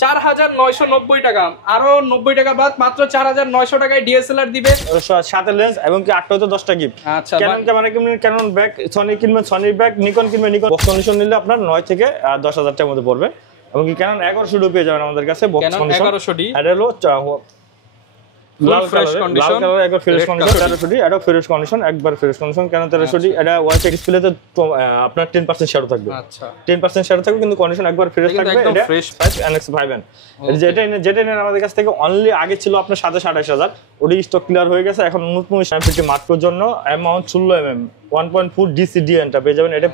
4990 টাকা, আরো 90 টাকা বাদ মাত্র 4900 টাকায় ডিএসএলআর দিবে সাথে লেন্স এবং কি 8টা হতে 10টা গিফট। আচ্ছা, ক্যানন ক্যামেরা কিনবেন ক্যানন ব্যাগ, সনি কিনবেন সনির ব্যাগ, নিকন কিনবেন নিকন। বক্স কন্ডিশন নিলে আপনার 9 থেকে 10,000 টাকার মধ্যে পড়বে এবং কি ক্যানন 1100 পেয়ে যাবেন আমাদের কাছে বক্স কন্ডিশন। 1100 এটা হলো লাল কালার একবার ফ্রেশ কন্ডিশন 1300 এটা ফ্রেশ কন্ডিশন একবার ফ্রেশ কন্ডিশন কেন 1300 এটা ওয়াইফাই ডিসপ্লেতে আপনার 10% শ্যাডো থাকবে। আচ্ছা 10% শ্যাডো থাকবে কিন্তু কন্ডিশন একবার ফ্রেশ থাকবে। এটা ফ্রেশ NX5N যেটা আমাদের কাছ থেকে অনলি আগে ছিল আপনার 27,000 ওটি স্টক ক্লিয়ার হয়ে গেছে। এখন নতুন স্যাম্পলটি মাত্র জন্য অ্যামাউন্ট 16mm 1.4 DCDN টা পেয়ে যাবেন। এটা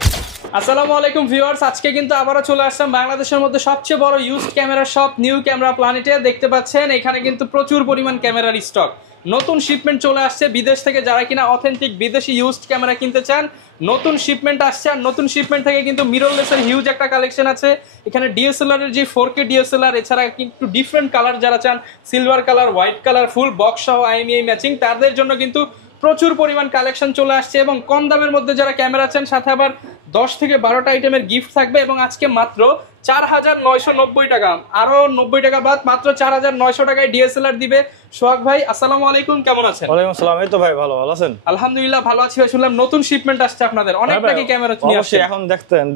আসসালামু আলাইকুম ভিউয়ার্স, আজকে কিন্তু আবারো চলে আসলাম বাংলাদেশের মধ্যে সবচেয়ে বড় used camera shop new camera প্ল্যানেটে। দেখতে পাচ্ছেন এখানে কিন্তু প্রচুর পরিমাণ ক্যামেরার স্টক, নতুন শিপমেন্ট চলে আসছে বিদেশ থেকে। যারা কিনা অথেন্টিক বিদেশি ইউজড ক্যামেরা কিনতে চান নতুন শিপমেন্ট আসছে, আর নতুন শিপমেন্ট থেকে কিন্তু মিররলেসের হিউজ একটা কালেকশন আছে। এখানে ডিএসএলআর এর যে 4K ডিএসএলআর, এছাড়া কিন্তু ডিফারেন্ট কালার যারা চান silver colour, white colour, full box সহ IMEI ম্যাচিং, তাদের জন্য কিন্তু প্রচুর পরিমাণ কালেকশন চলে আসছে এবং কম দামের মধ্যে যারা ক্যামেরা চান সাথে আবার 10 থেকে 12টা আইটেমের গিফট থাকবে। এবং আজকে মাত্র 4990 টাকা, আরো 90 টাকা বাদ মাত্র 4900 টাকায় ডিএসএলআর দিবে সোহাগ ভাই। আসসালামু আলাইকুম, কেমন আছেন? ওয়ালাইকুম আসসালাম। এই তো ভাই ভালো আছেন? আলহামদুলিল্লাহ ভালো আছি ভাই। শুনলাম নতুন শিপমেন্ট আসছে আপনাদের, অনেকটা কি ক্যামেরা নিয়ে আসছে? এখন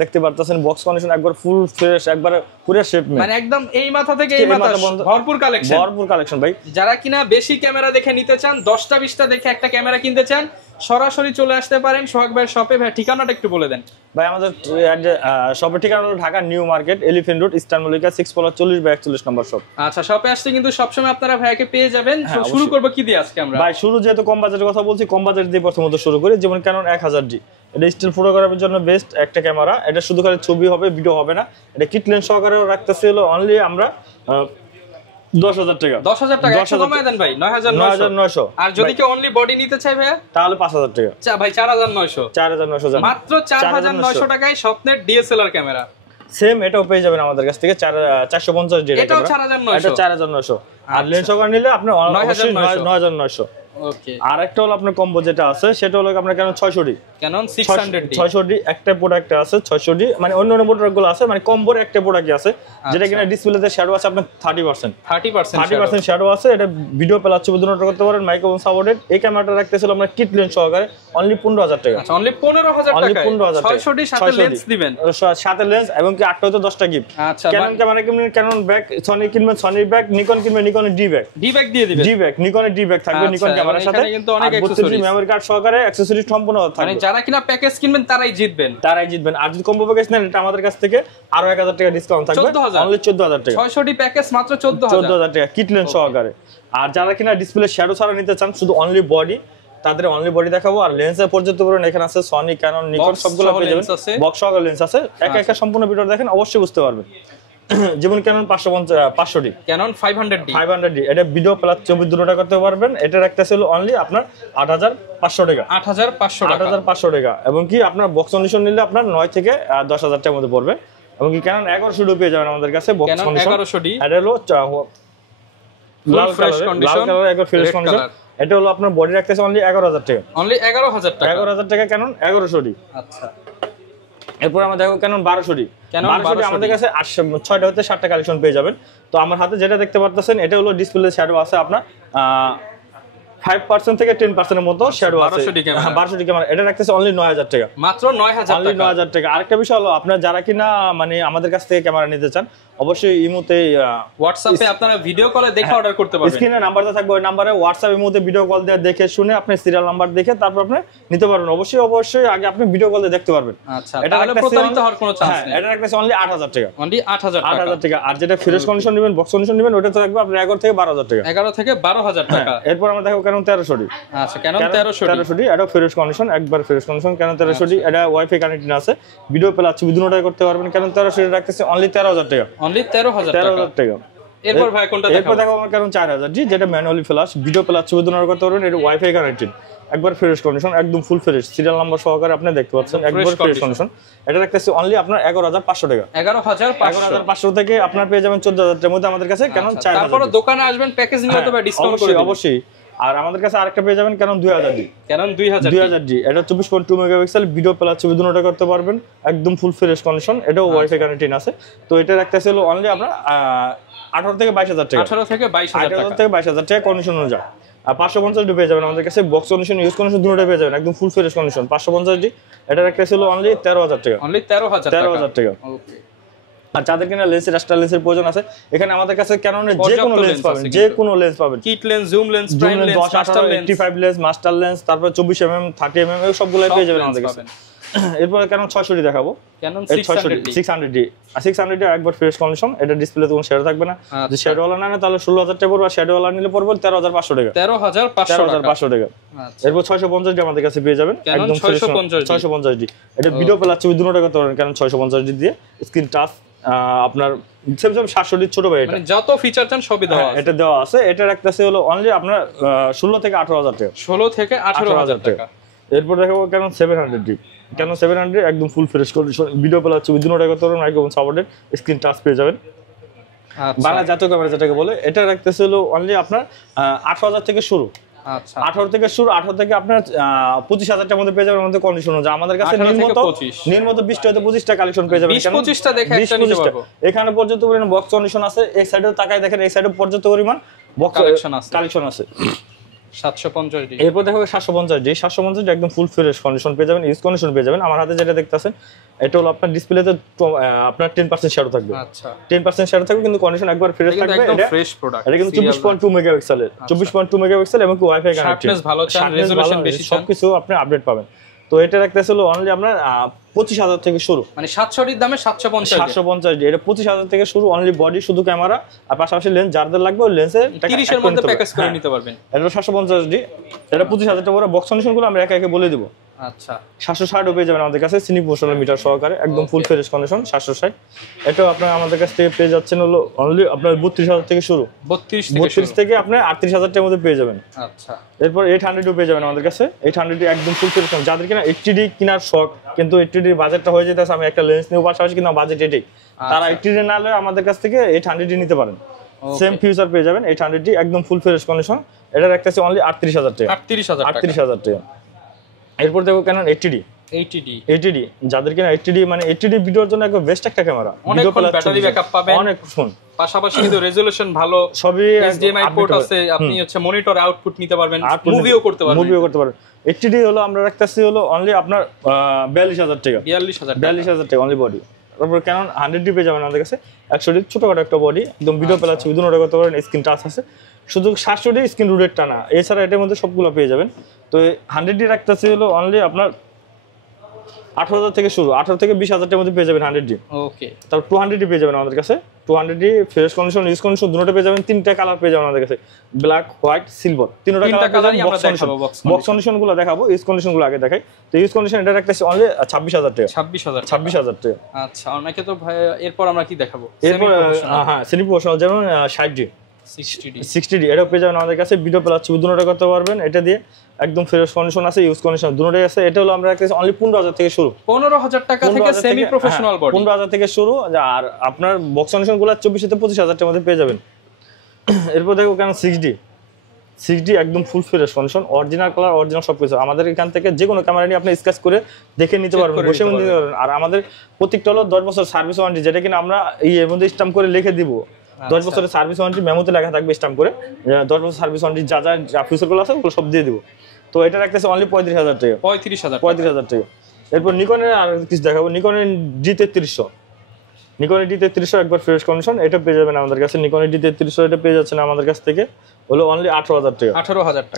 দেখতে পারতেছেন বক্স কন্ডিশন একবার ফুল ফ্রেশ, একবার পুরো শিপমেন্ট, মানে একদম এই মাথা থেকে এই মাথা ভরপুর কালেকশন ভাই। যারা কিনা বেশি ক্যামেরা দেখে নিতে চান, 10টা 20টা দেখে একটা ক্যামেরা কিনতে চান, সরাসরি চলে আসতে পারেন সোহাগ ভাইয়ের শপে। ভাই ঠিকানাটা একটু বলে দেন। ভাই আমাদের শপের ঠিকানা হলো Dhaka new market, elephant road, eastern Mallika 640/41 নম্বর শপ। আচ্ছা, শপে আসতে কিন্তু সবসময় আপনারা ভাইকে পেয়ে যাবেন। শুরু করব কি দিয়ে আজকে আমরা? ভাই শুরু যেহেতু কম বাজেটের কথা বলছি, কম বাজেট দিয়ে প্রথমত শুরু করি। যেমন ক্যানন 1000D, এটা স্টিল ফটোগ্রাফির জন্য বেস্ট একটা ক্যামেরা। এটা শুধু খালি ছবি হবে, ভিডিও হবে না। এটা কিট লেন্স সহকারেও রাখতেছে হলো অনলি আমরা 10,000 টাকা। 10,000 টাকা একটু কমায় দেন ভাই, 9,900। আর যদি কেউ অনলি বডি নিতে চায় ভাই তাহলে 5,000 টাকা। আচ্ছা ভাই 4,900 মাত্র 4,900 টাকায় স্বপ্নের ডিএসএলআর ক্যামেরা। সেম এটাও পেয়ে যাবেন আমাদের কাছ থেকে 450 ডি এটাও 4,900। এটা 4,900 আর লেন্স সহকারে নিলে আপনি 9,900। ওকে। আর একটা হলো আপনার কম্বো যেটা আছে সেটা হলো আপনার ক্যানন 600D, ক্যানন 600D একটা প্রোডাক্ট আছে 600D, মানে অন্য প্রোডাক্টগুলো আছে, মানে কম্বোর একটা প্রোডাক্ট আছে যেটা কিনা ডিসপ্লেতে শ্যাডো আছে আপনার 30% শ্যাডো আছে। এটা ভিডিও প্লাস ছবি দুটো করতে পারেন, মাইক্রোফোন সাপোর্টেড। এই ক্যামেরাটা রাখতেছিল আমরা কিট লেন্স সহকারে অনলি 15,000 টাকা। আচ্ছা অনলি 15,000 টাকা, 600D সাথে লেন্স দিবেন, সাথে লেন্স এবং কি 8টা হতে 10টা গিফট। আচ্ছা ক্যানন ক্যামেরা কিনবেন ক্যানন ব্যাগ, সনি কিনবেন সনির ব্যাগ, নিকন কিনবেন নিকনের ডি ব্যাগ দিয়ে দিবেন। ডি ব্যাগ নিকনের ডি ব্যাগ থাকবে, নিকন ক্যামেরার সাথে কিন্তু অনেক অ্যাকসেসরিজ, মেমরি কার্ড সহকারে অ্যাকসেসরিজ সম্পূর্ণ থাকবে। মানে যারা কিনা প্যাকেজ কিনবেন তারাই জিতবেন। আর যদি কম্বো প্যাকেজ নেন এটা আমাদের কাছ থেকে আরো 1000 টাকা ডিসকাউন্ট থাকবে, অনলি 14,000 টাকা। 600D প্যাকেজ মাত্র 14,000 টাকা কিট লেন্স সহকারে। আর যারা কিনা ডিসপ্লে শ্যাডো ছাড়া নিতে চান শুধু অনলি বডি, তাদের অনলি বডি দেখাবো। আর লেন্সের পর্যন্ত পুরো এখানে আছে সনি, ক্যানন, নিকন সবগুলো পেয়ে যাবেন। বক্স সহকারে লেন্স আছে, একটা সম্পূর্ণ ভিডিও দেখেন অবশ্যই বুঝতে পারবেন। যেমন ক্যানন 500D, ক্যানন 500D এটা ভিডিও প্লাস ছবি দুটোটা করতে পারবেন। এটা একটা ছিল অনলি আপনার 8,500 টাকা। 8,500 টাকা এবং কি আপনার বক্স কন্ডিশন নিলে আপনার 9 থেকে 10,000 টাকার মধ্যে পড়বে। এবং কি ক্যানন 1100D পেয়ে যাবেন আমাদের কাছে বক্স কন্ডিশন। 1100D এটা হলো লাল কালার একবার ফ্রেশ কন্ডিশন। এটা হলো আপনার বডি রাখতেছে অনলি 11,000 টাকা। অনলি 11,000 টাকা। 11,000 টাকা ক্যানন 1100D। আচ্ছা এরপর আমরা দেখো ক্যানন 1200D। আমাদের কাছে 6টা হতে 7টা কালেকশন পেয়ে যাবেন। তো আমার হাতে যেটা দেখতে পারতেছেন এটা হলো ডিসপ্লে শ্যাডো আছে আপনার 5% থেকে 10% এর মতো শ্যাডো আছে। 1200D ক্যামেরা এটা রাখতেছে অনলি 9,000 টাকা, মাত্র 9,000 টাকা। আরেকটা বিষয় হলো আপনারা যারা কিনা মানে আমাদের কাছ থেকে ক্যামেরা নিতে চান অবশ্যই ইমোতে হোয়াটসঅ্যাপে আপনারা ভিডিও কলে দেখে অর্ডার করতে পারবেন। স্ক্রিনে নাম্বারটা থাকবে, ওই নম্বরে হোয়াটসঅ্যাপ ইমোতে ভিডিও কল দিয়ে দেখে শুনে আপনি সিরিয়াল নাম্বার দেখে তারপর আপনি নিতে পারবেন। অবশ্যই আগে আপনি ভিডিও কল দিয়ে দেখতে পারবেন। আচ্ছা তাহলে প্রতারিত হওয়ার কোনো চান্স নেই। এটা রাখতেছে অনলি 8,000 টাকা। অনলি 8,000 টাকা। আর যেটা ফ্রেশ কন্ডিশন নেবেন, বক্স কন্ডিশন নেবেন, ওটা থাকবে আপনার 11 থেকে 12,000 টাকা। 11 থেকে 12,000 টাকা। এরপর আমরা দেখো ক্যানন 1300D। আচ্ছা ক্যানন 1300D এটা ফ্রেশ কন্ডিশন, একবার ফ্রেশ কন্ডিশন। ক্যানন 1300D এটা ওয়াইফাই কানেক্টেড আছে, ভিডিও প্লাস ছবি দুটোটাই করতে পারবেন। ক্যানন 1300D রাখতেছে অনলি 13,000 টাকা। অনলি 13,000 টাকা। এরপর ভাই কোনটা দেখাবো? এরপর দেখো আমার ক্যানন 4000D, যেটা ম্যানুয়ালি ফ্ল্যাশ, ভিডিও প্লাস ছবি দুটোই করতে পারবেন। এটা ওয়াইফাই কানেক্টেড, একবার ফ্রেশ কন্ডিশন, একদম ফুল ফ্রেশ, সিরিয়াল নাম্বার সহকারে আপনি দেখতে পাচ্ছেন, একবার ফ্রেশ কন্ডিশন। এটা রাখতেছে অনলি আপনার 11,500 টাকা। 11,500 থেকে আপনার পেয়ে যাবেন 14,000 টাকার মধ্যে আমাদের কাছে ক্যানন 4000। তারপর দোকানে আসবেন প্যাকেজ নিয়ে তো ডিসকাউন্ট করে দিবেন অবশ্যই। আর আমাদের কাছে আরেকটা পেয়ে যাবেন ক্যানন 2000D। ক্যানন 2000D এটা 24.2 মেগাপিক্সেল, ভিডিও প্লাস ছবি দুটোটা করতে পারবেন, একদম ফুল ফ্রেশ কন্ডিশন। এটাও ওয়াইফাই কানেক্টেড আছে। তো এটা রাখতেছে হলো অনলি আমরা 18 থেকে 22000 টাকা, 18 থেকে 22000 টাকা, 18 থেকে 22000 টাকা কন্ডিশন অনুযায়ী। আর 550 পেয়ে যাবেন আমাদের কাছে, বক্স কন্ডিশন ইউজ কন্ডিশন দুটোই পেয়ে যাবেন, একদম ফুল ফ্রেশ কন্ডিশন। 550 এটার একটা ছিল অনলি 13000 টাকা, অনলি 13000 টাকা। ওকে। আর যাদের কিনা লেন্সের এক্সট্রা লেন্সের প্রয়োজন আছে, এখানে আমাদের কাছে ক্যাননের যে কোনো লেন্স পাবেন, যে কোনো লেন্স পাবেন, kit lens, zoom lens, prime lens, 10, 18, 85 lens, master lens, তারপর 24 mm, 30 mm এই সবগুলাই পেয়ে যাবেন আমাদের কাছে। এরপর ক্যানন 600 দেখাবো, ক্যানন 600 আর 600 একবার ফ্রেশ কন্ডিশন, এটা ডিসপ্লেতে কোনো শ্যাডো থাকবে না। যদি শ্যাডো ওয়ালা না তাহলে 16000 টাকা পড়বে, আর শ্যাডো ওয়ালা নিলে পড়বে 13500 টাকা, 13500 টাকা। এরপর 650 আমাদের কাছে পেয়ে যাবেন, একদম 650 এটা ভিডিও প্লাস ছবি দুটোটা করতে পারেন কারণ 650 দিয়ে স্ক্রিন টাচ, আপনার সেম 700 ছোট ভাই, এটা মানে যত ফিচার চান সবই দেওয়া আছে, এটা দেওয়া আছে। এটার একটা হলো অনলি আপনার 16 থেকে 18000 টাকা, 16 থেকে 18000 টাকা। এরপর দেখাবো কেনন 700 কেনন 700 একদম full fresh condition, video plus ছবি দুটোটা করতে পারেন, মাইক্রোফোন সাপোর্টেড, স্ক্রিন টাচ পেয়ে যাবেন। বাংলা জাতীয় ক্যামেরা যেটাকে বলে, এটা রাখতেছে হলো অনলি আপনার 18000 থেকে শুরু। আচ্ছা, 18 থেকে শুরু, 18 থেকে আপনার 25000 টাকার মধ্যে পেয়ে যাবেন আমাদের কন্ডিশন অনুযায়ী। আমাদের কাছে নির্মত 20 থেকে 25টা কালেকশন পেয়ে যাবেন, 20-25টা দেখে একটা নিতে পারবো। এখানে পর্যন্ত পরিমাণ বক্স কন্ডিশন আছে, এই সাইডে তাকায় দেখেন, এই সাইডে পর্যন্ত পরিমাণ বক্স কালেকশন আছে। 750 এরপর দেখো 750 একদম ফুল ফ্রেশ কন্ডিশন পেয়ে যাবেন, ইউজ কন্ডিশন পেয়ে যাবেন। আমার হাতে যেটা দেখতেছেন এটা হলো আপনার ডিসপ্লেতে আপনার 10% শ্যাডো থাকবে। আচ্ছা, 10% শ্যাডো থাকবে কিন্তু কন্ডিশন একবার ফ্রেশ থাকবে। একদম ফ্রেশ প্রোডাক্ট, এটা কিন্তু 24.2 মেগাপিক্সেলের, 24.2 মেগাপিক্সেল এবং ওয়াইফাই কানেক্টেড, শার্পনেস ভালো চান, রেজোলিউশন বেশি চান, সবকিছু আপনি আপডেট পাবেন। তো এটা রাখতেছিল অনলি আপনার 25000 থেকে শুরু, মানে 700 দামে 750 এটা 25000 থেকে শুরু, অনলি বডি শুধু ক্যামেরা আর পাশাপাশি লেন্স যাদের লাগবে ওই লেন্সে 30 এর মধ্যে প্যাকেজ করে নিতে পারবেন। এটা 750 এটা 25000 টাকা। বক্স কন্ডিশনগুলো আমরা একে একে বলে দিব। আচ্ছা, 760 পেয়ে যাবেন আমাদের কাছে, সিনি পোস্টাল মিটার সহকারে, একদম ফুল ফ্রেশ কন্ডিশন 760। এটাও আপনারা আমাদের কাছ থেকে পেয়ে যাচ্ছেন হলো অনলি আপনার 32000 থেকে শুরু, 32 থেকে আপনার 38000 টাকার মধ্যে পেয়ে যাবেন। আচ্ছা, এরপর 800 পেয়ে যাবেন আমাদের কাছে, 800 একদম ফুল ফ্রেশ। যাদের কিনা এইচডি কেনার শখ কিন্তু এইচডি বাজেটটা হয়ে যেতেছে, আমি একটা লেন্স নিব পাশাপাশি কিন্তু বাজেট এটাই, তারা এইচডি না হলে আমাদের কাছ থেকে 800 নিতে পারেন। সেম ফিচার পেয়ে যাবেন 800 একদম ফুল ফ্রেশ কন্ডিশন। এটা রাখতেছে অনলি 38000 টাকা, 38000 টাকা। এরপর দেখো কেনন 80D যাদের কিনা 80D মানে 80D ভিডিওর জন্য একদম বেস্ট একটা camera, video plus battery backup পাবেন অনেক ফোন, পাশাপাশি কিন্তু রেজোলিউশন ভালো, সবই HDMI পোর্ট আছে, আপনি হচ্ছে মনিটর আউটপুট নিতে পারবেন, মুভিও করতে পারবেন। 80D হলো আমরা রাখতেছি হলো অনলি আপনার 42000 টাকা, 42000 টাকা অনলি বডি। তারপর কেনন 100D পেয়ে যাবেন আমাদের কাছে, 100D ছোটখাটো একটা বডি, একদম ভিডিও প্লাস ছবি দুটোটা করতে পারেন, স্ক্রিন টাচ আছে, শুধু 700D স্ক্রিন রুটেডটা না, এছাড়া এটার মধ্যে সবগুলো পেয়ে যাবেন। তো 100D রাখতেছি হলো অনলি আপনার 18000 থেকে শুরু, 18 থেকে 20000 টাকার মধ্যে পেয়ে যাবেন 100D। ওকে, তারপর 200D পেয়ে যাবেন আমাদের কাছে, 200D fresh condition use condition দুটোটা পেয়ে যাবেন। 3টা কালার পেয়ে যাবেন আমাদের কাছে, ব্ল্যাক, হোয়াইট, সিলভার, 3টা কালার। বক্স কন্ডিশনগুলো দেখাবো, ইউজ কন্ডিশনগুলো আগে দেখাই। তো ইউজ কন্ডিশন এটা রাখতেছি অনলি 26000 টাকা, 26000 টাকা। আচ্ছা, অনেকে তো ভাই এরপর আমরা কি দেখাবো? এরপর হ্যাঁ সেমি প্রফেশনাল যেমন 60D এটা পেয়ে যাবেন আমাদের কাছে, ভিডিও প্লাস ছবি দুটোটা করতে পারবেন এটা দিয়ে, একদম ফ্রেশ কন্ডিশন আছে, ইউজ কন্ডিশন দুটোটাই আছে। এটা হলো আমরা রাখতেছি অনলি 15000 থেকে শুরু, 15000 টাকা থেকে সেমি প্রফেশনাল বডি, 15000 থেকে শুরু। আর আপনার বক্স কন্ডিশনগুলো 24 থেকে 25000 টাকার মধ্যে পেয়ে যাবেন। এরপর দেখো কেন 6D একদম full fresh condition, original colour, original সবকিছু। আমাদের এখান থেকে যে কোনো ক্যামেরা নিয়ে আপনি স্কেচ করে দেখে নিতে পারবেন, বসে নিতে পারবেন। আর আমাদের প্রত্যেকটা হলো 10 বছর সার্ভিস ওয়ারেন্টি, যেটা কিনা আমরা এর মধ্যে স্ট্যাম্প করে লিখে দিব। 10 বছরের সার্ভিস ওয়ারেন্টি মেমোতে লেখা থাকবে স্ট্যাম্প করে, 10 বছর সার্ভিস ওয়ারেন্টি যা ফিচারগুলো আছে ওগুলো সব দিয়ে দিব। তো এটা রাখতেছে অনলি 35000 টাকা, 35000 টাকা। এরপর নিকনের আর কিছু দেখাবো, নিকনের D3300 একবার ফ্রেশ কন্ডিশন, এটা পেয়ে যাবেন আমাদের কাছে। নিকনের D3300 এটা পেয়ে যাচ্ছেন আমাদের কাছ থেকে হলো অনলি 18000 টাকা,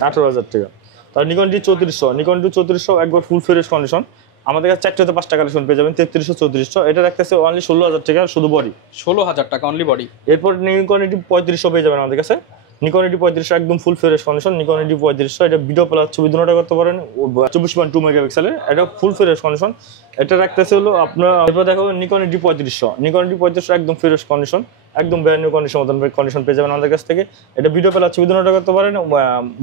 18000 টাকা। তার নিকন D3400 একবার ফুল ফ্রেশ কন্ডিশন, আমাদের কাছে 4 থেকে 5টা কালেকশন পেয়ে যাবেন। 3300, 3400 এটা রাখতেছে অনলি 16000 টাকা, শুধু বডি 16000 টাকা অনলি বডি। এরপর নিকন D3500 পেয়ে যাবেন আমাদের কাছে, নিকন D3500 একদম full fresh condition, Nikon D3500 এটা ভিডিও প্লাস ছবি দুটোটা করতে পারেন, 24.2 মেগাপিক্সেলের, এটা ফুল ফ্রেশ কন্ডিশন। এটা রাখতেছে হলো আপনার, এরপর দেখো নিকন D3500 একদম ফ্রেশ কন্ডিশন, একদম ব্র্যান্ড নিউ কন্ডিশন মতন কন্ডিশন পেয়ে যাবেন আমাদের কাছ থেকে। এটা ভিডিও প্লাস ছবি দুটোটা করতে পারেন,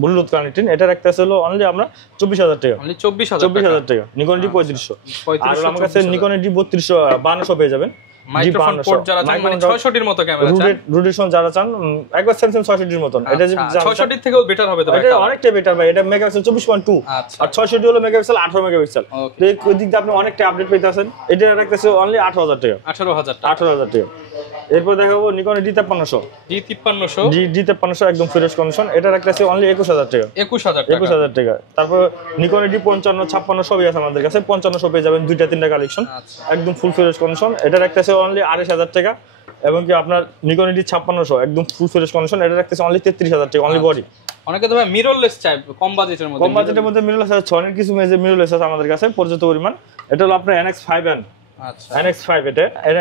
ব্লুটুথ কানেক্টেড। এটা রাখতেছে হলো অনলি আমরা 24000 টাকা, অনলি 24000 টাকা নিকন D3500। আর আমার কাছে নিকন D3200 পেয়ে যাবেন, মাইক্রোফোন পোর্ট যারা চান, মানে 600 এর মতো ক্যামেরা চান, রুডিশন যারা চান, একবার স্যামসাং 600 এর মতন। এটা 600 এর থেকেও বেটার হবে তো, এটা অনেকটা বেটার ভাই। এটা মেগাপিক্সেল 24.2 আর 600 হলো মেগাপিক্সেল 18 মেগাপিক্সেল। তো এই দিক দিয়ে আপনি অনেকটা আপডেট পেতে আছেন। এটা রাখতেছে অনলি 18000 টাকা, 18000 টাকা। এরপর দেখাবো নিকন D5300 D5300 একদম ফ্রেশ কন্ডিশন, এটা রাখতেছে অনলি 21000 টাকা। 21000 টাকা। তারপর নিকন D55 56 সবই আছে আমাদের কাছে, 5500 পেয়ে যাবেন, দুইটা তিনটা কালেকশন একদম ফুল ফ্রেশ কন্ডিশন, এটা রাখতেছে অনলি 28000 টাকা। এবং কি আপনার নিকন D5600 একদম ফুল ফ্রেশ কন্ডিশন, এটা রাখতেছে অনলি 33000 টাকা অনলি বডি। অনেকে তো ভাই মিররলেস চাই কম বাজেটের মধ্যে মিররলেস আছে, ছনের কিছু মেজে মিররলেস আছে আমাদের কাছে পর্যাপ্ত পরিমাণ। এটা হলো আপনার NX5N। আচ্ছা NX5 এটা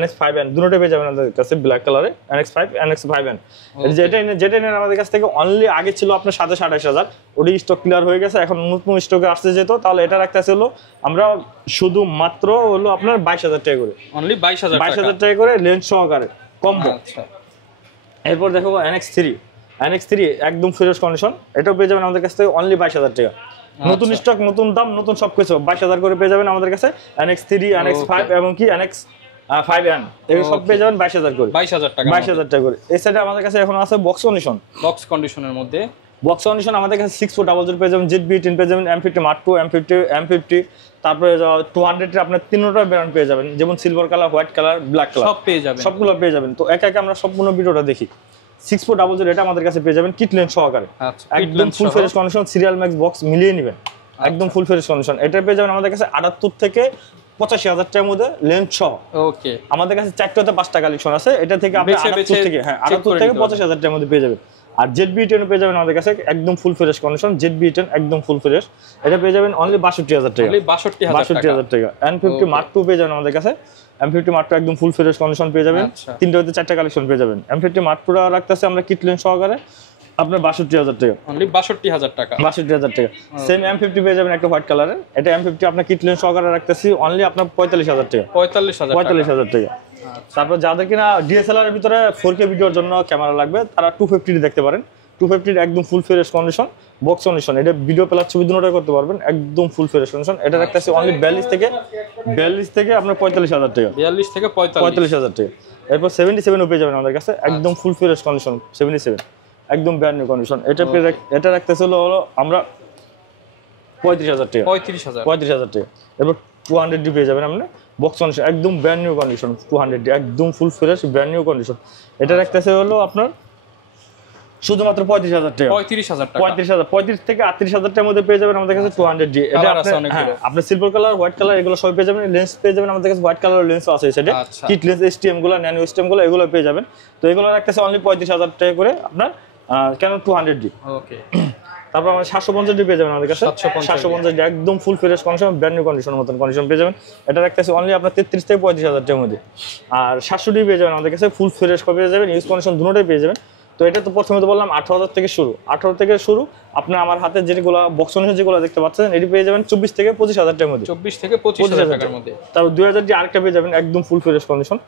NX5N দুটোই পেয়ে যাবেন আমাদের কাছে ব্ল্যাক কালারে, NX5 NX5N। যেটা আমাদের কাছ থেকে অনলি আগে ছিল আপনার 27000, ওটি স্টক ক্লিয়ার হয়ে গেছে, এখন নতুন স্টকে আসতে যেত, তাহলে এটা রাখতেছে হলো আমরা শুধু মাত্র হলো আপনার 22000 টাকা করে, অনলি 22000 টাকা করে লেন্স সহকারে কম্বো। আচ্ছা এরপর দেখো NX3 একদম ফ্রেশ কন্ডিশন, এটাও পেয়ে যাবেন আমাদের কাছ থেকে অনলি 22000 টাকা। নতুন স্টক, নতুন দাম, নতুন সবকিছু 22000 করে পেয়ে যাবেন আমাদের কাছে। NX3 NX5 এবং কি NX5N এগুলো সব পেয়ে যাবেন 22000 করে, 22000 টাকা করে। এই সাইডে আমাদের কাছে এখন আছে বক্স কন্ডিশনের মধ্যে আমাদের কাছে 6400 পেয়ে যাবেন, ZB-10 পেয়ে যাবেন, M50 Mark II, M50, তারপরে 200 এর আপনার তিনটা ব্র্যান্ড পেয়ে যাবেন, যেমন silver colour, white colour, black colour সব পেয়ে যাবেন, সবগুলো পেয়ে যাবেন। তো একা একা আমরা সম্পূর্ণ ভিডিওটা দেখি। 6400 এটা আমাদের কাছে পেয়ে যাবেন কিট লেন্স সহকারে, একদম full fresh condition, serial max box মিলিয়ে নেবেন, একদম ফুল ফ্রেশ কন্ডিশন। এটা পেয়ে যাবেন আমাদের কাছে 78 থেকে 85000 টাকার মধ্যে লেন্স সহ। ওকে আমাদের কাছে 4টা 5টা কালেকশন আছে, এটা থেকে আপনি 78 থেকে 85000 টাকার মধ্যে পেয়ে যাবেন। আর ZB-10 পেয়ে যাবেন আমাদের কাছে একদম ফুল ফ্রেশ কন্ডিশন, ZB-10 একদম ফুল ফ্রেশ, এটা পেয়ে যাবেন অনলি 62000 টাকা, 62000 টাকা। M50 Mark II পেয়ে যাবেন আমাদের কাছে, M50 Mark II একদম ফুল ফ্রেশ কন্ডিশন পেয়ে যাবেন, 3টা হতে 4টা কালেকশন পেয়ে যাবেন। M50 Mark II রাখতেছে আমরা কিট লেন্স সহকারে আপনার 62000 টাকা, অনলি 62000 টাকা। সেম M50 পেয়ে যাবেন একটা হোয়াইট কালারের, এটা M50 আপনার কিট লেন্স সহকারে রাখতেছি অনলি আপনার 45000 টাকা, 45000 টাকা। তারপর যাদের কিনা DSLR এর ভিতরে 4K ভিডিওর জন্য ক্যামেরা লাগবে, তারা 250 দেখতে পারেন। 250 একদম full fresh condition, box condition, এটা ভিডিও প্লাস ছবি দুটোই করতে পারবেন, একদম ফুল ফ্রেশ কন্ডিশন। এটা রাখতেছি অনলি 42 থেকে আপনার 45000 টাকা, 42 থেকে 45000 টাকা। এরপর 77 পেয়ে যাবেন আমাদের কাছে, একদম ফুল ফ্রেশ কন্ডিশন 77 একদম ব্র্যান্ড নিউ কন্ডিশন। এটা রাখতেছি হলো আমরা 35000 টাকা, 35000 টাকা। এরপর 200D পেয়ে যাবেন আপনি বক্স কন্ডিশন, একদম ব্র্যান্ড নিউ কন্ডিশন, 200D একদম full fresh brand new condition. এটা রাখতেছে হলো আপনার শুধুমাত্র 35000 টাকা, 35 থেকে 38000 টাকার মধ্যে পেয়ে যাবেন আমাদের কাছে 200D। এটা আপনি সিলভার কালার, হোয়াইট কালার এগুলো সব পেয়ে যাবেন। লেন্স পেয়ে যাবেন আমাদের কাছে, হোয়াইট কালার লেন্স আছে সেটা, কিট লেন্স, STM গুলো, ন্যানো STM গুলো এগুলো পেয়ে যাবেন। তো এগুলো রাখতেছে অনলি 35000 টাকা করে আপনার কেন 200D। ওকে তারপর আমরা 750D পেয়ে যাবেন আমাদের কাছে, 750D একদম full fresh condition, brand new কন্ডিশনের মতন কন্ডিশন পেয়ে যাবেন। এটা রাখতেছে অনলি আপনার 33 থেকে 35000 টাকার মধ্যে। আর 700D পেয়ে যাবেন আমাদের কাছে, ফুল ফ্রেশ পেয়ে যাবেন, ইউজ কন্ডিশন দুটোই পেয়ে যাবেন। তো এটা তো প্রথমে তো বললাম 18000 থেকে শুরু, 18 থেকে শুরু। আপনার আমার হাতে যেগুলো বক্স কন্ডিশন যেগুলো দেখতে পাচ্ছেন, এটি পেয়ে যাবেন 24 থেকে 25000 টাকার মধ্যে, 24 থেকে 25000 টাকার মধ্যে। তারপর 2000D আরেকটা পেয়ে যাবেন একদম ফুল ফ্রেশ কন্ডিশন,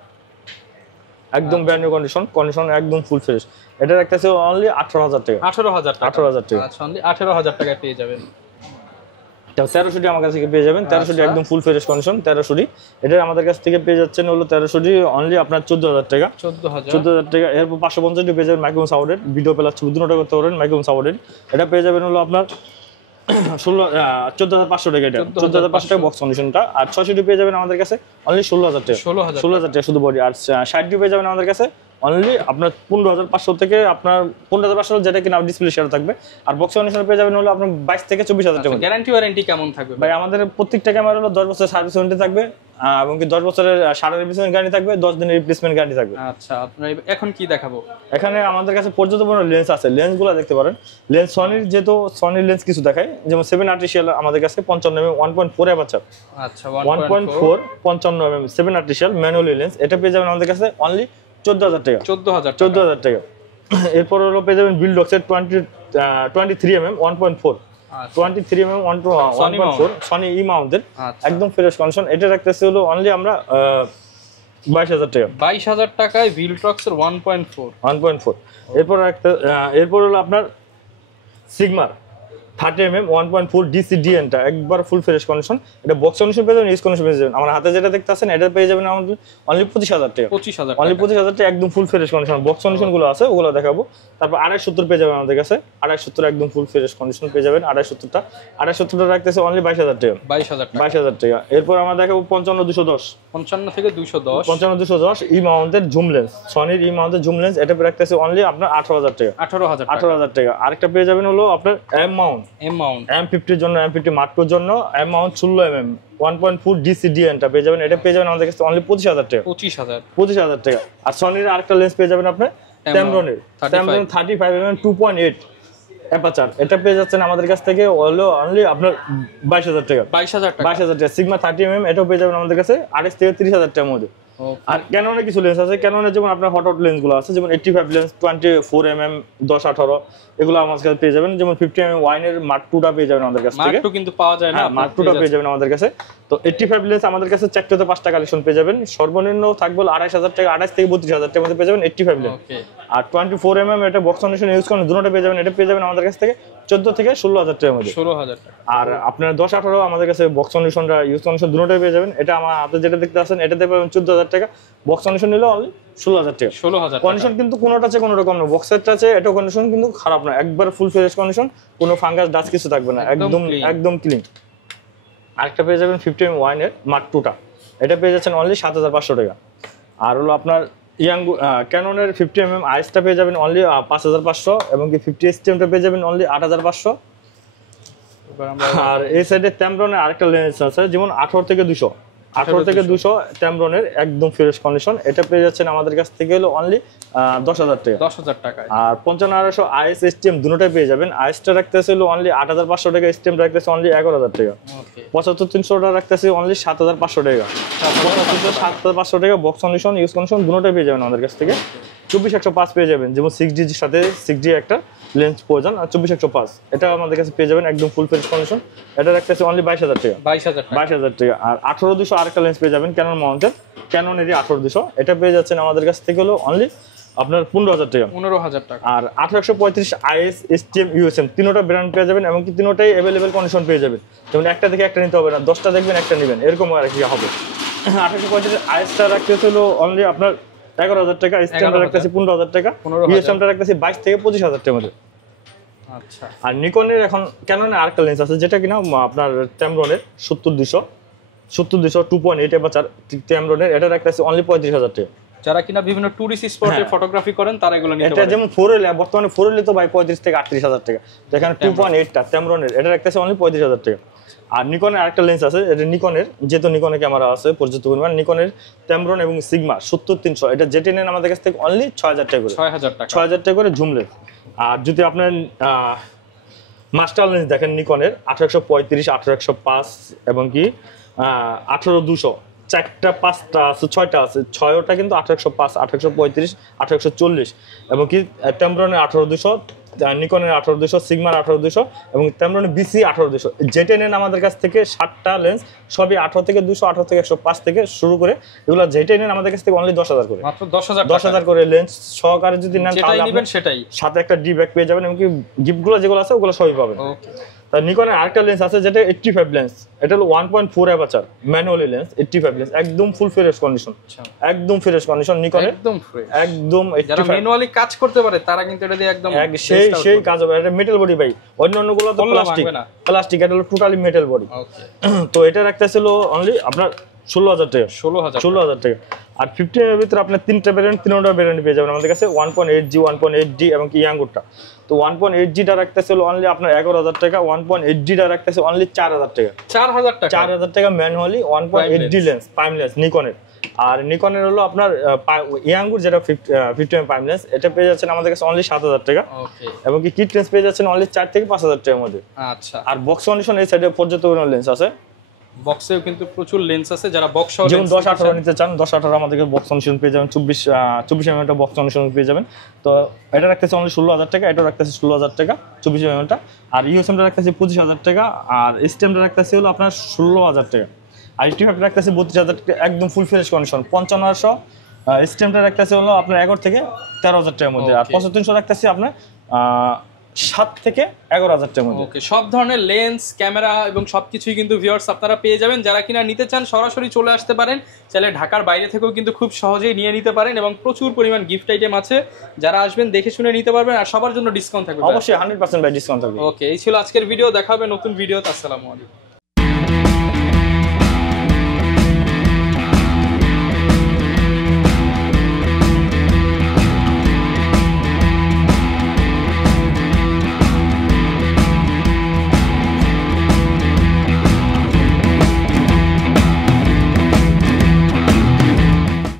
একদম ব্র্যান্ড নিউ কন্ডিশন একদম ফুল ফ্রেশ। এটা রাখতেছে অনলি 18000 টাকা, 18000 টাকা। আচ্ছা অনলি 18000 টাকায় পেয়ে যাবেন। 1300D আমার কাছ থেকে পেয়ে যাবেন, 1300D একদম ফুল ফ্রেশ কন্ডিশন, 1300D এটা আমাদের কাছ থেকে পেয়ে যাচ্ছেন হলো 1300D অনলি আপনার 14000 টাকা, 14000 টাকা। এরপর 550D পেয়ে যাবেন মাইক্রোফোন সাউন্ডের, ভিডিও প্লাস ছবি দুটোটা করতে পারবেন মাইক্রোফোন সাউন্ডের। এটা পেয়ে যাবেন হলো আপনার 14500 টাকা, এটা 14500 টাকা বক্স কন্ডিশনটা। আর 600D পেয়ে যাবেন আমাদের কাছে অনলি 16000 টাকা, 16000 টাকা শুধু বডি। আর 60D পেয়ে যাবেন আমাদের কাছে অনলি আপনার 15500 থেকে আপনার 15500 যেটা কিনা ডিসপ্লে শেয়ার থাকবে। আর বক্স কন্ডিশন পেয়ে যাবেন হলো আপনার 22 থেকে 24000 টাকা। গ্যারান্টি ওয়ারেন্টি কেমন থাকবে ভাই? আমাদের প্রত্যেকটা ক্যামেরা হলো 10 বছরের সার্ভিস ওয়ারেন্টি থাকবে, এবং কি 10 বছরের সারা রিপ্লেসমেন্ট গ্যারান্টি থাকবে, 10 দিনের রিপ্লেসমেন্ট গ্যারান্টি থাকবে। আচ্ছা আপনারা এখন কি দেখাবো? এখানে আমাদের কাছে পর্যাপ্ত পরিমাণ লেন্স আছে, লেন্সগুলো দেখতে পারেন। লেন্স সনির, যেহেতু সনির লেন্স কিছু দেখায়, যেমন 7 আর্টিফিশিয়াল আমাদের কাছে 55mm 1.4 অ্যাপারচার। আচ্ছা 1.4 55mm 7 আর্টিফিশিয়াল ম্যানুয়ালি লেন্স, এটা পেয়ে যাবেন আমাদের কাছে অনলি 14000 টাকা, 14000 টাকা। এরপর হলো পেয়ে যাবেন বিলডক্সের 23mm 1.4, 23mm 1.4 সনি ই মাউন্টেড একদম ফ্রেশ কন্ডিশন। এটা রাখতেছে হলো অনলি আমরা 22000 টাকা, 22000 টাকায় বিলডক্সের 1.4। এরপর হলো আপনার 30mm 1.4 DC DN-টা একবার ফুল ফ্রেশ কন্ডিশন। এটা বক্স কন্ডিশন পেয়ে যাবেন, ইউজ কন্ডিশন পেয়ে যাবেন। আমার হাতে যেটা দেখতে আছেন এটা পেয়ে যাবেন আমাদের অনলি 25000 টাকা। 25000 অনলি 25000 টাকা একদম full fresh condition. Box condition গুলো আছে ওগুলো দেখাবো। তারপর 270 পেয়ে যাবেন আমাদের কাছে। 270 একদম ফুল ফ্রেশ কন্ডিশন পেয়ে যাবেন। 270টা রাখতেছে অনলি 22000 টাকা। 22000 টাকা। এরপর আমরা দেখাবো 55210। 55 থেকে 210। 55210 ই মাউন্টের জুম লেন্স, সনির ই মাউন্টের জুম লেন্স, এটা রাখতেছে অনলি আপনার 18000 টাকা। 18000 টাকা। আরেকটা পেয়ে যাবেন হলো আপনার এম মাউন্ট M50 এর জন্য, M50 মার্ক2 এর জন্য এম মাউন্ট 16mm 1.4 DC DN-টা পেয়ে যাবেন। এটা পেয়ে যাবেন আমাদের কাছে অনলি 25000 টাকা। 25000 টাকা। আর সনির আরেকটা লেন্স পেয়ে যাবেন আপনি Tamron 35mm 2.8 অ্যাপাচার, এটা পেয়ে যাচ্ছেন আমাদের কাছ থেকে হলো অনলি আপনার 22000 টাকা। 22000 টাকা। সিগমা 30mm এটাও পেয়ে যাবেন আমাদের কাছে 28 থেকে 30000 টাকার মধ্যে। আর ক্যাননের কিছু লেন্স আছে, ক্যাননের যেমন আপনার হট লেন্স গুলো আছে, যেমন 85 লেন্স 24mm 10-18 এগুলো আমাদের কাছে পেয়ে যাবেন। যেমন 50mm ওয়াইনের মার্ক2টা পেয়ে যাবেন আমাদের কাছ থেকে। মার্ক2 কিন্তু পাওয়া যায় না, মার্ক2টা পেয়ে যাবেন আমাদের কাছে। তো 85 লেন্স আমাদের কাছে 4টা 5টা কালেকশন পেয়ে যাবেন। সর্বনিম্ন থাকবে 28000 টাকা, 28 থেকে 32000 টাকার মধ্যে পেয়ে যাবেন 85 লেন্স। আর 24mm এটা বক্স কন্ডিশন ইউজ করেন দুটোটা পেয়ে যাবেন। এটা পেয়ে যাবেন আমাদের কাছ থেকে 14 থেকে 16000 টাকার মধ্যে। 16000 টাকা। আর আপনার 10-18 আমাদের কাছে বক্স কন্ডিশনটা ইউজ কন্ডিশন দুটোটাই পেয়ে যাবেন। এটা আমার আপনি যেটা দেখতে আছেন এটাতে পাবেন 14000 টাকা। বক্স কন্ডিশন নিলে অনলি 16000 টাকা। 16000 কন্ডিশন কিন্তু কোনোটা আছে কোনো রকম না, বক্সেরটা আছে এটা কন্ডিশন কিন্তু খারাপ না, একবার ফুল ফ্রেশ কন্ডিশন, কোনো ফাঙ্গাস ডাস্ট কিছু থাকবে না, একদম ক্লিন। আরেকটা পেয়ে যাবেন 50mm ওয়াইনের মার্ক2টা, এটা পেয়ে যাচ্ছেন অনলি 7500 টাকা। আর হলো আপনার ক্যাননের 50mm আইসটা পেয়ে যাবেন অনলি 5500 এবং কি 50STM-টা পেয়ে যাবেন অনলি 8500। আর এই সাইডে Tamron-এর আরেকটা লেন্স আছে যেমন 18 থেকে 200 Tamron-এর একদম ফ্রেশ কন্ডিশন, এটা পেয়ে যাচ্ছেন আমাদের কাছ থেকে হলো অনলি 10000 টাকা। 10000 টাকা। আর 55200 আইএস STM দুটোটাই পেয়ে যাবেন। আইএসটা রাখতেছে হলো অনলি 8500 টাকা, STM রাখতেছে অনলি 11000 টাকা। 75300টা রাখতেছে অনলি 7500 টাকা। 7500 টাকা বক্স কন্ডিশন ইউজ কন্ডিশন দুটোটাই পেয়ে যাবেন আমাদের কাছ থেকে। 24105 পেয়ে যাবেন, যেমন 6D এর সাথে 6D একটা লেন্স প্রয়োজন। আর 24105 এটা আমাদের কাছে পেয়ে যাবেন একদম ফুল ফ্রেশ কন্ডিশন, এটা রাখতেছে অনলি 22000 টাকা। 22000 টাকা। আর 18200 আরেকটা লেন্স পেয়ে যাবেন ক্যানন মাউন্টের, ক্যাননেরই 18200, এটা পেয়ে যাচ্ছেন আমাদের কাছ থেকে হলো অনলি আপনার 15000 টাকা। 15000 টাকা। আর 1835 IS STM USM তিনোটা ব্র্যান্ড পেয়ে যাবেন এবং কি তিনোটাই अवेलेबल কন্ডিশন পেয়ে যাবেন। যেমন একটা দেখে একটা নিতে হবে না, 10টা দেখবেন একটা নেবেন, এরকম আর কি হবে। 1835 IS টা রাখতেছে হলো অনলি আপনার 11000 টাকা, STM টা রাখতেছে 15000 টাকা, USM টা রাখতেছে 22 থেকে 25000 টাকার মধ্যে। আচ্ছা। আর নিকনের এখন ক্যাননের আরেকটা লেন্স আছে যেটা কিনা আপনার Tamron-এর 70200 2.8 অ্যাপাচার Tamron-এর, এটা রাখতেছে অনলি 35000 টাকা। যারা কিনা বিভিন্ন টুরিস্ট স্পটে ফটোগ্রাফি করেন তারা এগুলো নিতে পারেন। এটা যেমন 4L বর্তমানে 4L তো ভাই 35 থেকে 38000 টাকা, তো এখানে 2.8টা Tamron-এর এটা রাখতেছে অনলি 35000 টাকা। আর নিকনের আরেকটা লেন্স আছে, এটা নিকনের যেহেতু নিকনের ক্যামেরা আছে পর্যাপ্ত পরিমাণ, নিকনের Tamron এবং সিগমা 70300 এটা যেটা নেন আমাদের কাছ থেকে অনলি 6000 টাকা করে। 6000 টাকা করে জুম লেন্স। আর যদি আপনার মাস্টার লেন্স দেখেন নিকনের 1835 1805 এবং কি 18200 4টা 5টা আছে 6টা আছে, 6টা কিন্তু 1805 1835 1840 এবং কি Tamron-এর 18200, নিকনের 18200, সিগমার 18200 এবং Tamron-এর BC 18200 যেটা নেন আমাদের কাছ থেকে 7টা লেন্স সবই 18 থেকে 200 18 থেকে 105 থেকে শুরু করে এগুলো যেটা নেন আমাদের কাছ থেকে অনলি 10000 করে, মাত্র 10000 করে লেন্স সহকারে যদি নেন তাহলে আপনি সেটাই সাথে একটা ডি ব্যাগ পেয়ে যাবেন এবং কি গিফটগুলো যেগুলো আছে ওগুলো সবই পাবেন। ওকে। তার নিকনের আরেকটা লেন্স আছে যেটা 85 লেন্স, এটা হলো 1.4 অ্যাপাচার ম্যানুয়ালি লেন্স 85 লেন্স একদম ফুল ফ্রেশ কন্ডিশন, একদম ফ্রেশ কন্ডিশন নিকনের একদম ফ্রেশ একদম। যারা ম্যানুয়ালি কাজ করতে পারে তারা কিন্তু এটা দিয়ে একদম সেই কাজ হবে। এটা মেটাল বডি ভাই, অন্যগুলো তো প্লাস্টিক, এটা হলো টোটালি মেটাল বডি। ওকে। তো এটা রাখতেছিল অনলি আপনার 16000 টাকা। 16000 টাকা। আর 15 এর ভিতরে আপনি তিনটা ভেরিয়েন্ট পেয়ে যাবেন আমাদের কাছে, 1.8G 1.8D এবং কি ইয়াঙ্গুরটা। তো 1.8G টা রাখতেছিল অনলি আপনার 11000 টাকা, 1.8D টা রাখতেছে অনলি 4000 টাকা। 4000 টাকা manually 1.8D lens prime lens নিকনের। আর নিকনের হলো আপনার ইয়াঙ্গুর যেটা 50mm প্রাইম লেন্স, এটা পেয়ে যাচ্ছেন আমাদের কাছে অনলি 7000 টাকা। ওকে। এবং কি কিট লেন্স পেয়ে যাচ্ছেন অনলি 4 থেকে 5000 টাকার মধ্যে। আচ্ছা। আর বক্স কন্ডিশন এই সাইডে পর্যাপ্ত পরিমাণ লেন্স আছে, বক্সেও কিন্তু প্রচুর লেন্স আছে, যারা বক্স সহ যেমন 10-18 নিতে চান 10-18 আমাদেরকে বক্স কন্ডিশন পেয়ে যাবেন, 24mm টা বক্স কন্ডিশন পেয়ে যাবেন। তো এটা রাখতেছে অনলি 16000 টাকা, এটা রাখতেছে 16000 টাকা 24mm টা। আর ইউএসএম টা রাখতেছে 25000 টাকা, আর STM টা রাখতেছে হলো আপনার 16000 টাকা, আর 85 রাখতেছে 32000 টাকা একদম ফুল ফ্রেশ কন্ডিশন। 5500 STM টা রাখতেছে হলো আপনার 11 থেকে 13000 টাকার মধ্যে। আর 7500 রাখতেছে আপনার 7 থেকে 11,000 টাকার মধ্যে। ওকে, সব ধরনের লেন্স, ক্যামেরা এবং সবকিছুই কিন্তু ভিউয়ার্স আপনারা পেয়ে যাবেন। যারা কিনা নিতে চান সরাসরি চলে আসতে পারেন, চাইলে ঢাকার বাইরে থেকেও কিন্তু খুব সহজেই নিয়ে নিতে পারেন এবং প্রচুর পরিমাণ গিফট আইটেম আছে, যারা আসবেন দেখে শুনে নিতে পারবেন আর সবার জন্য ডিসকাউন্ট থাকবে। অবশ্যই 100% ভাই ডিসকাউন্ট থাকবে। ওকে, এই ছিল আজকের ভিডিও, দেখা হবে নতুন ভিডিওতে। আসসালামু আলাইকুম।